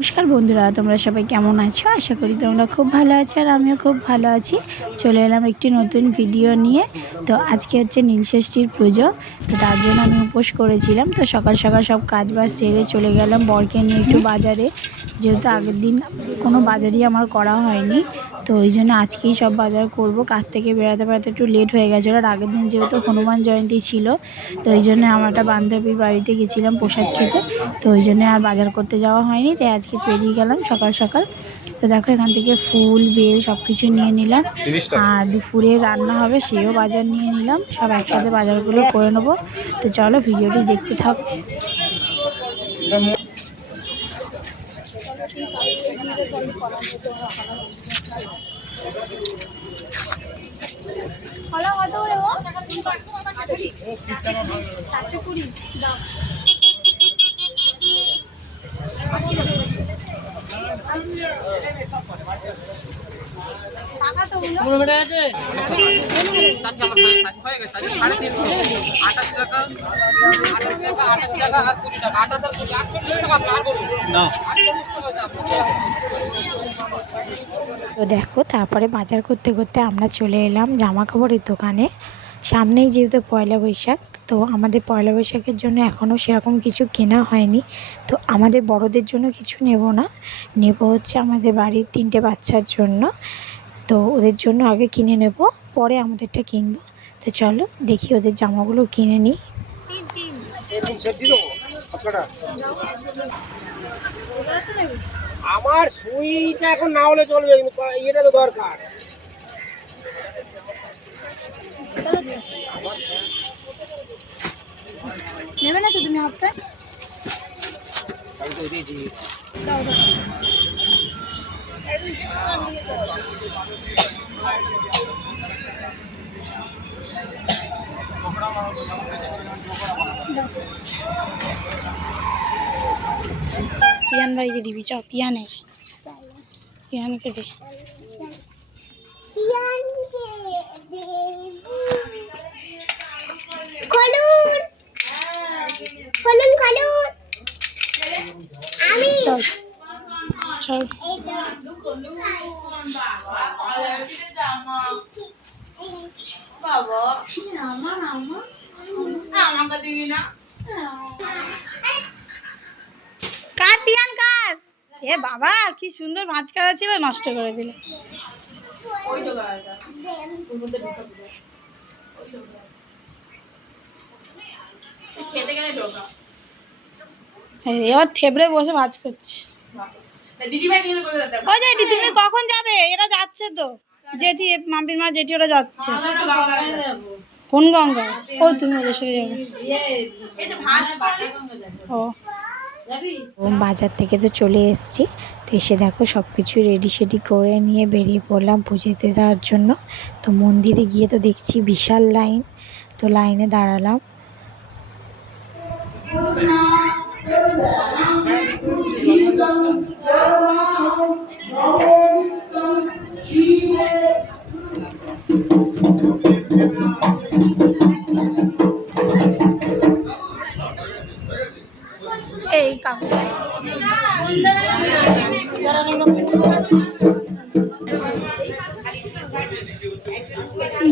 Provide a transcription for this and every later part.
নমস্কার বন্ধুরা, তোমরা সবাই কেমন আছো? আশা করি তোমরা খুব ভালো আছো আর আমিও খুব ভালো আছি। চলে এলাম একটি নতুন ভিডিও নিয়ে। তো আজকে হচ্ছে নীলষষ্ঠীর পুজো। তো তার জন্য আমি উপোস করেছিলাম। তো সকাল সকাল সব কাজ বাজ সেরে চলে গেলাম বরকে নিয়ে একটু বাজারে। যেহেতু আগের দিন কোনো বাজারই আমার করা হয়নি। তো ওই জন্য আজকেই সব বাজার করব। কাজ থেকে বেড়াতে বেড়াতে একটু লেট হয়ে গেছিল আর আগের দিন যেহেতু হনুমান জয়ন্তী ছিল, তো ওই জন্য আমার একটা বান্ধবীর বাড়িতে গেছিলাম প্রসাদ খেতে। তো ওই জন্য আর বাজার করতে যাওয়া হয়নি। তাই আজকে বেরিয়ে গেলাম সকাল সকাল। তো দেখো এখান থেকে ফুল বেল সব কিছু নিয়ে নিলাম। আর দুপুরে রান্না হবে সেও বাজার নিয়ে নিলাম। সব একসাথে বাজারগুলো করে নেব। তো চলো ভিডিওটি দেখতে থাক। থাকো চাচ্ছি আমার হয়ে গেছে হয়ে গেছে আজকে সাড়ে তিনশো। আঠাশ টাকা আঠাশ টাকা আঠাশ টাকা আর কুড়ি টাকা। আঠাশ আর কুড়ি আটচল্লিশ টাকা আর বলুন। না। আটচল্লিশ টাকা যা, বুঝে যাবে। তো দেখো তারপরে বাজার করতে করতে আমরা চলে এলাম জামা কাপড়ের দোকানে। সামনেই যেহেতু পয়লা বৈশাখ তো আমাদের পয়লা বৈশাখের জন্য এখনও সেরকম কিছু কেনা হয়নি। তো আমাদের বড়দের জন্য কিছু নেব না। নেব হচ্ছে আমাদের বাড়ির তিনটে বাচ্চার জন্য। তো ওদের জন্য আগে কিনে নেব, পরে আমাদেরটা কিনবো। তো চলো দেখি ওদের জামাগুলো কিনে নিই। আমার সুইটা এখন না হলে চলবে ইয়েটা তো দরকার। নেবে না তো তুমি হাফ প্যান্ট? পিয়ান বাড়িতে দিবি চ পিয়ানের। পিয়ানকে দে খোলুন খোলুন খোলুন আমি চল চল কার পিয়ান কার এ বাবা কি সুন্দর ভাঁজ করা ছিল নষ্ট করে দিল। এবার থেবড়ে বসে ভাঁজ করছে। ও জেঠি তুমি কখন যাবে? এরা যাচ্ছে তো। জেঠি মাম্পির মা জেঠি ওরা যাচ্ছে। কোন গঙ্গা ও তুমি ওদের সাথে যাবে। ও। ও বাজার থেকে তো চলে এসেছি। তো এসে দেখো সব কিছু রেডি সেডি করে নিয়ে বেরিয়ে পড়লাম পুজোতে যাওয়ার জন্য। তো মন্দিরে গিয়ে তো দেখছি বিশাল লাইন। তো লাইনে দাঁড়ালাম। এই কাকু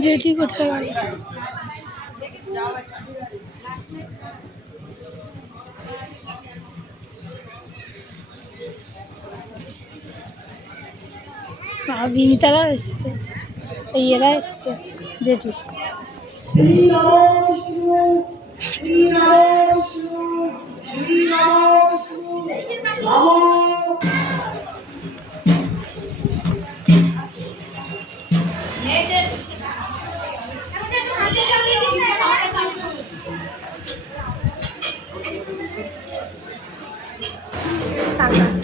জেঠি কোথায় গেল বিনিতারা এসছে। এই এরা এসছে জেঠি। তার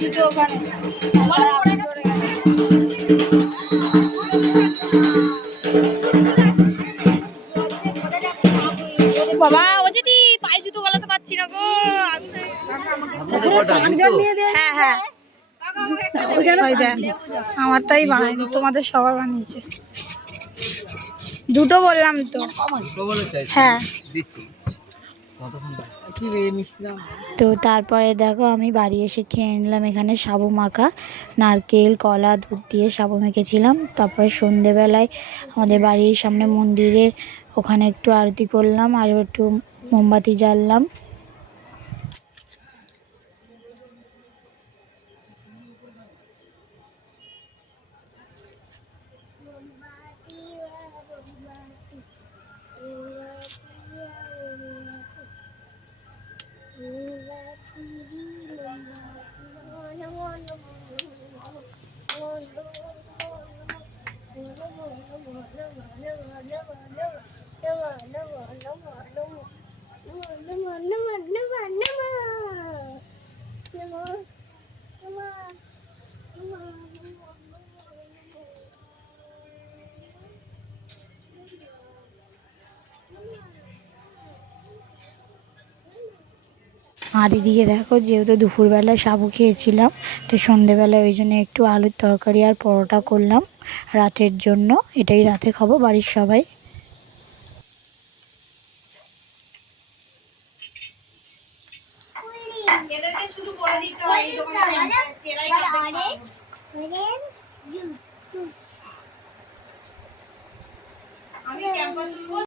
জুতো বাবা, ও যদি পায়ে জুতো গলাতে পারছি না গো। হ্যাঁ হ্যাঁ। আমারটাই বানায়নি, তোমাদের সবার বানিয়েছে। দুটো বললাম তো। হ্যাঁ। তো তারপরে দেখো আমি বাড়ি এসে খেয়ে নিলাম এখানে সাবু মাখা নারকেল কলা দুধ দিয়ে সাবু মেখেছিলাম। তারপরে সন্ধেবেলায় আমাদের বাড়ির সামনে মন্দিরে ওখানে একটু আরতি করলাম আর একটু মোমবাতি জ্বাললাম। আর এদিকে দেখো যেহেতু দুপুরবেলা সাবু খেয়েছিলাম, তো সন্ধেবেলায় ওই জন্য একটু আলুর তরকারি আর পরোটা করলাম রাতের জন্য। এটাই রাতে খাব বাড়ির সবাই।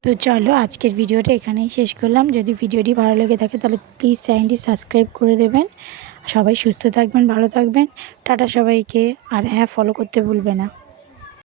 তো চলো আজকের ভিডিওটা এখানেই শেষ করলাম। যদি ভিডিওটি ভালো লেগে থাকে তাহলে প্লিজ চ্যানেলটি সাবস্ক্রাইব করে দেবেন। সবাই সুস্থ থাকবেন, ভালো থাকবেন। টাটা সবাইকে, আর হ্যাঁ ফলো করতে ভুলবে না।